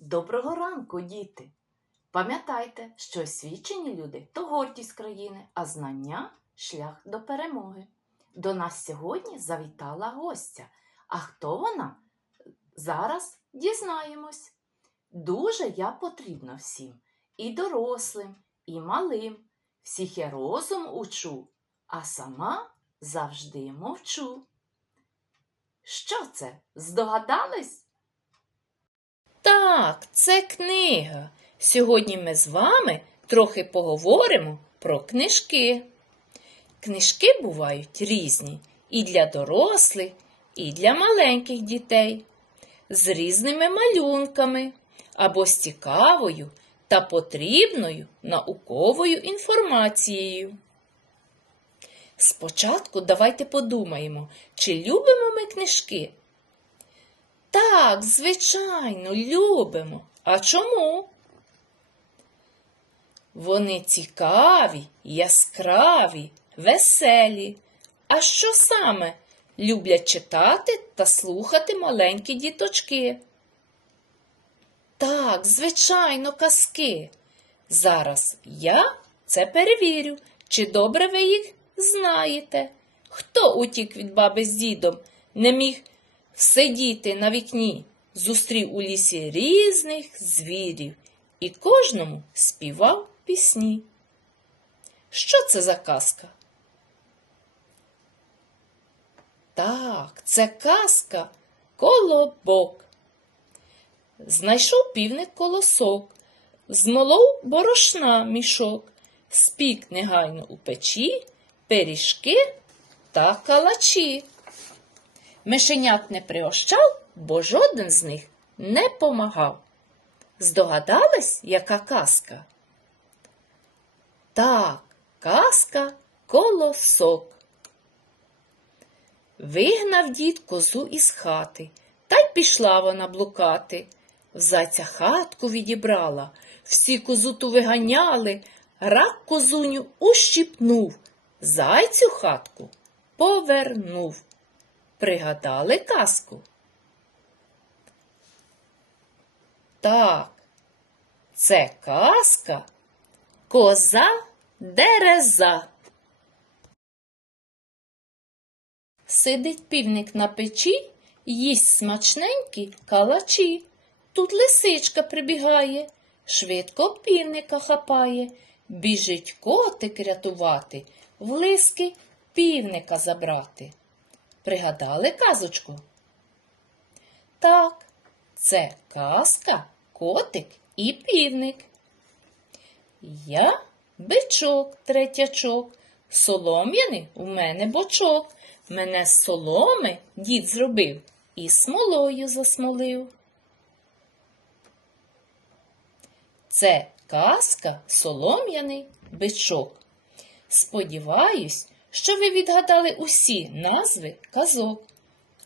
Доброго ранку, діти! Пам'ятайте, що освічені люди то гордість країни, а знання шлях до перемоги. До нас сьогодні завітала гостя. А хто вона? Зараз дізнаємось. Дуже я потрібна всім, і дорослим, і малим. Всіх я розум учу, а сама завжди мовчу. Що це? Здогадались? Так, це книга. Сьогодні ми з вами трохи поговоримо про книжки. Книжки бувають різні і для дорослих, і для маленьких дітей, з різними малюнками або з цікавою та потрібною науковою інформацією. Спочатку давайте подумаємо, чи любимо ми книжки. Так, звичайно, любимо. А чому? Вони цікаві, яскраві, веселі. А що саме люблять читати та слухати маленькі діточки? Так, звичайно, казки. Зараз я це перевірю, чи добре ви їх знаєте. Хто утік від баби з дідом, не міг сидіти на вікні, зустрів у лісі різних звірів і кожному співав пісні. Що це за казка? Так, це казка колобок. Знайшов півник колосок, змолов борошна мішок, спік негайно у печі, пиріжки та калачі. Мишенят не пригощав, бо жоден з них не помагав. Здогадались, яка казка? Так, казка колосок. Вигнав дід козу із хати, та й пішла вона блукати. В зайця хатку відібрала, всі козу ту виганяли, рак козуню ущипнув, зайцю хатку повернув. Пригадали казку? Так, це казка коза дереза. Сидить півник на печі, їсть смачненькі калачі. Тут лисичка прибігає, швидко півника хапає, біжить котик рятувати, в лиски півника забрати. Пригадали казочку? Так, це казка, котик і півник. Я бичок третячок, солом'яний у мене бочок. Мене з соломи дід зробив і смолою засмолив. Це казка солом'яний бичок. Сподіваюсь, що ви відгадали усі назви казок.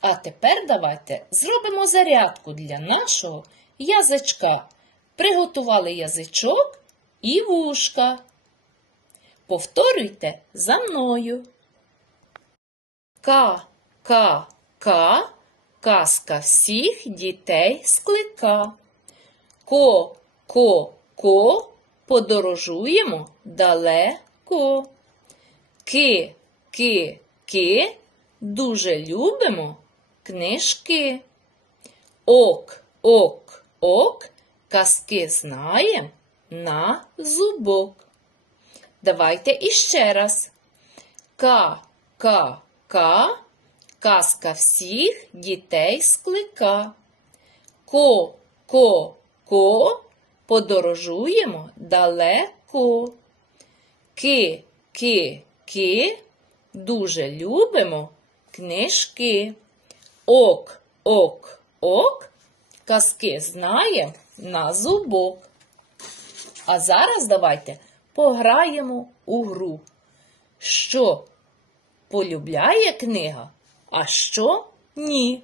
А тепер давайте зробимо зарядку для нашого язичка. Приготували язичок і вушка. Повторюйте за мною. Ка, ка, ка, казка всіх дітей склика. Ко, ко, ко, подорожуємо далеко. Ки, ки, ки, дуже любимо книжки. Ок, ок, ок, казки знаєм на зубок. Давайте іще раз. Ка, ка, ка, казка всіх дітей склика. Ко, ко, ко, подорожуємо далеко. Ки, ки, ки, дуже любимо книжки. Ок, ок, ок, казки знає на зубок. А зараз давайте пограємо у гру. Що полюбляє книга, а що ні.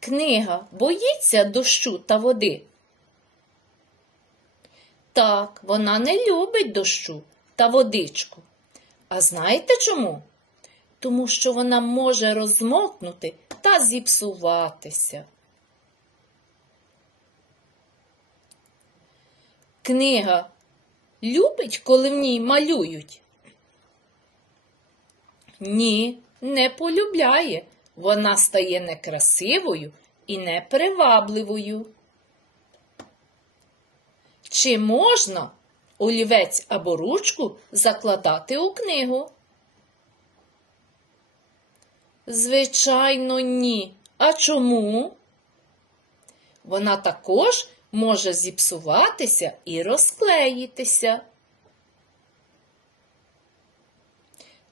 Книга боїться дощу та води. Так, вона не любить дощу та водичку. А знаєте чому? тому що вона може розмокнути та зіпсуватися. Книга любить, коли в ній малюють? Ні, не полюбляє. Вона стає некрасивою і непривабливою. Чи можна олівець або ручку закладати у книгу? Звичайно, ні. А чому? Вона також може зіпсуватися і розклеїтися.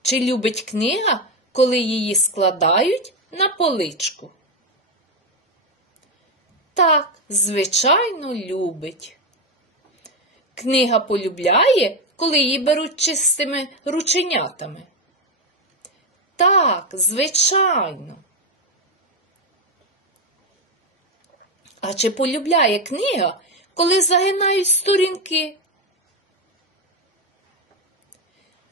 Чи любить книга, коли її складають на поличку? Так, звичайно, любить. Книга полюбляє, коли її беруть чистими рученятами. Так, звичайно. А чи полюбляє книга, коли загинають сторінки?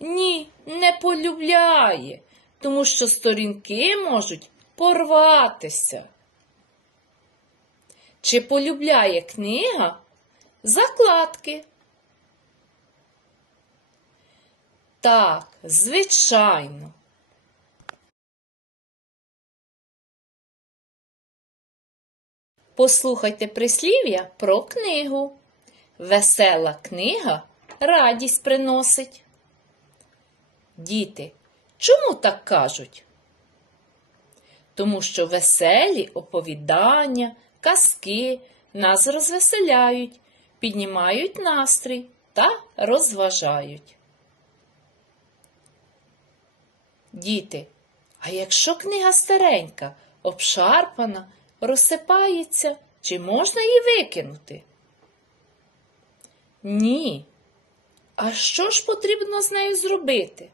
Ні, не полюбляє, тому що сторінки можуть порватися. Чи полюбляє книга закладки? Так, звичайно. Послухайте прислів'я про книгу. Весела книга радість приносить. Діти, чому так кажуть? Тому що веселі оповідання, казки нас розвеселяють, піднімають настрій та розважають. Діти, а якщо книга старенька, обшарпана, розсипається, чи можна її викинути? Ні. А що ж потрібно з нею зробити?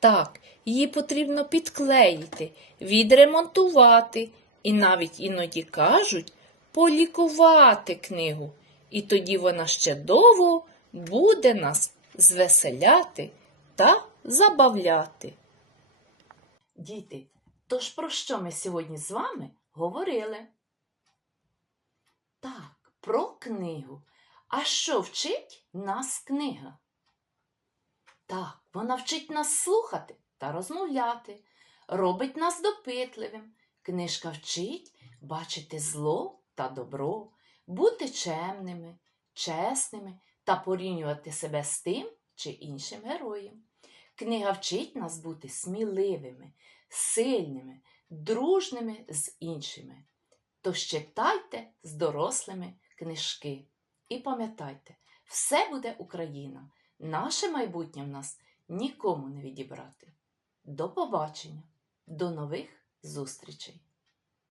Так, її потрібно підклеїти, відремонтувати і навіть іноді кажуть полікувати книгу, і тоді вона ще довго буде нас звеселяти та забавляти. Діти, тож про що ми сьогодні з вами говорили? Так, про книгу. А що вчить нас книга? Так, вона вчить нас слухати та розмовляти, робить нас допитливим. Книжка вчить бачити зло та добро, бути чемними, чесними та порівнювати себе з тим чи іншим героєм. Книга вчить нас бути сміливими, сильними, дружними з іншими. Тож читайте з дорослими книжки. І пам'ятайте, все буде Україна. Наше майбутнє в нас нікому не відібрати. До побачення, до нових зустрічей!